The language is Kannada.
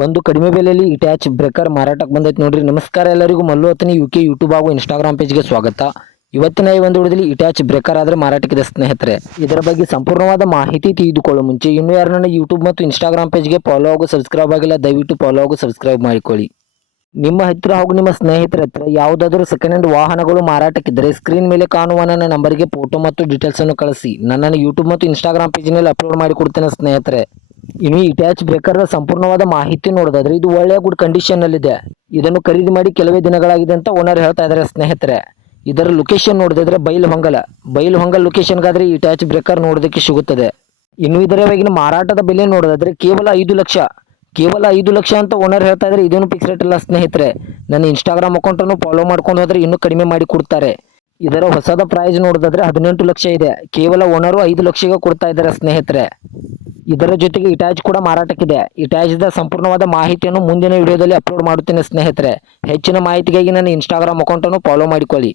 ಒಂದು ಕಡಿಮೆ ಬೆಲೆಯಲ್ಲಿ ಇಟ್ಯಾಚ್ ಬ್ರೇಕರ್ ಮಾರಾಟಕ್ಕೆ ಬಂದೈತೆ ನೋಡ್ರಿ. ನಮಸ್ಕಾರ ಎಲ್ಲರಿಗೂ, ಮಲ್ಲು ಅತನಿ UK ಯೂಟ್ಯೂಬ್ ಹಾಗೂ ಇನ್ಸ್ಟಾಗ್ರಾಮ್ ಪೇಜ್ಗೆ ಸ್ವಾಗತ. ಇವತ್ತಿನ ಈ ಒಂದು ವಿಡಿಯೋದಲ್ಲಿ ಇಟ್ಯಾಚ್ ಬ್ರೇಕರ್ ಆದರೆ ಮಾರಾಟಕ್ಕಿದೆ ಸ್ನೇಹಿತರೆ. ಇದರ ಬಗ್ಗೆ ಸಂಪೂರ್ಣವಾದ ಮಾಹಿತಿ ತಿಳಿದುಕೊಳ್ಳೋ ಮುಂಚೆ ಇನ್ನೂ ಯಾರು ನನ್ನ ಯೂಟ್ಯೂಬ್ ಮತ್ತು ಇನ್ಸ್ಟಾಗ್ರಾಮ್ ಪೇಜ್ಗೆ ಫಾಲೋ ಹಾಗೂ ಸಬ್ಸ್ಕ್ರೈಬ್ ಆಗಿಲ್ಲ, ದಯವಿಟ್ಟು ಫಾಲೋ ಹಾಗೂ ಸಬ್ಸ್ಕ್ರೈಬ್ ಮಾಡಿಕೊಳ್ಳಿ. ನಿಮ್ಮ ಹತ್ತಿರ ಹಾಗೂ ನಿಮ್ಮ ಸ್ನೇಹಿತರ ಹತ್ತಿರ ಯಾವುದಾದರೂ ಸೆಕೆಂಡ್ ಹ್ಯಾಂಡ್ ವಾಹನಗಳು ಮಾರಾಟಕ್ಕಿದ್ದರೆ ಸ್ಕ್ರೀನ್ ಮೇಲೆ ಕಾಣುವ ನನ್ನ ನಂಬರ್ಗೆ ಫೋಟೋ ಮತ್ತು ಡೀಟೇಲ್ಸ್ ಅನ್ನು ಕಳಿಸಿ. ನನ್ನನ್ನು ಯೂಟ್ಯೂಬ್ ಮತ್ತು ಇನ್ಸ್ಟಾಗ್ರಾಮ್ ಪೇಜ್ನಲ್ಲಿ ಅಪ್ಲೋಡ್ ಮಾಡಿ ಕೊಡ್ತೇನೆ ಸ್ನೇಹಿತರೆ. ಇನ್ನು ಈ ಇಟ್ಯಾಚ್ ಬ್ರೇಕರ್ ಸಂಪೂರ್ಣವಾದ ಮಾಹಿತಿ ನೋಡೋದಾದ್ರೆ ಇದು ಒಳ್ಳೆಯ ಗುಡ್ ಕಂಡೀಷನ್ ಅಲ್ಲಿದೆ. ಇದನ್ನು ಖರೀದಿ ಮಾಡಿ ಕೆಲವೇ ದಿನಗಳಾಗಿದೆ ಅಂತ ಓನರ್ ಹೇಳ್ತಾ ಇದ್ದಾರೆ ಸ್ನೇಹಿತರೆ. ಇದರ ಲೊಕೇಶನ್ ನೋಡಿದ್ರೆ ಬೈಲಹೊಂಗಲ ಲೊಕೇಶನ್ಗಾದ್ರೆ ಈ ಇಟ್ಯಾಚ್ ಬ್ರೇಕರ್ ನೋಡೋದಕ್ಕೆ ಸಿಗುತ್ತದೆ. ಇನ್ನು ಇದರ ಇವಾಗಿನ ಮಾರಾಟದ ಬೆಲೆ ನೋಡೋದಾದ್ರೆ ಕೇವಲ 5 ಲಕ್ಷ ಅಂತ ಓನರ್ ಹೇಳ್ತಾ ಇದ್ದಾರೆ. ಇದೇನು ಫಿಕ್ಸ್ ರೇಟ್ ಅಲ್ಲ ಸ್ನೇಹಿತರೆ. ನನ್ನ ಇನ್ಸ್ಟಾಗ್ರಾಮ್ ಅಕೌಂಟನ್ನು ಫಾಲೋ ಮಾಡ್ಕೊಂಡು ಹೋದ್ರೆ ಇನ್ನೂ ಕಡಿಮೆ ಮಾಡಿ ಕೊಡ್ತಾರೆ. ಇದರ ಹೊಸದ ಪ್ರೈಸ್ ನೋಡೋದಾದ್ರೆ 18 ಲಕ್ಷ ಇದೆ. ಕೇವಲ ಓನರು 5 ಲಕ್ಷಕ್ಕೆ ಕೊಡ್ತಾ ಇದ್ದಾರೆ ಸ್ನೇಹಿತರೆ. ಇದರ ಜೊತೆಗೆ ಇಟ್ಯಾಚ್ ಕೂಡ ಮಾರಾಟಕ್ಕಿದೆ. ಇಟ್ಯಾಚ್ದ ಸಂಪೂರ್ಣವಾದ ಮಾಹಿತಿಯನ್ನು ಮುಂದಿನ ವಿಡಿಯೋದಲ್ಲಿ ಅಪ್ಲೋಡ್ ಮಾಡುತ್ತೇನೆ ಸ್ನೇಹಿತರೆ. ಹೆಚ್ಚಿನ ಮಾಹಿತಿಗಾಗಿ ನನ್ನ ಇನ್ಸ್ಟಾಗ್ರಾಮ್ ಅಕೌಂಟನ್ನು ಫಾಲೋ ಮಾಡಿಕೊಳ್ಳಿ.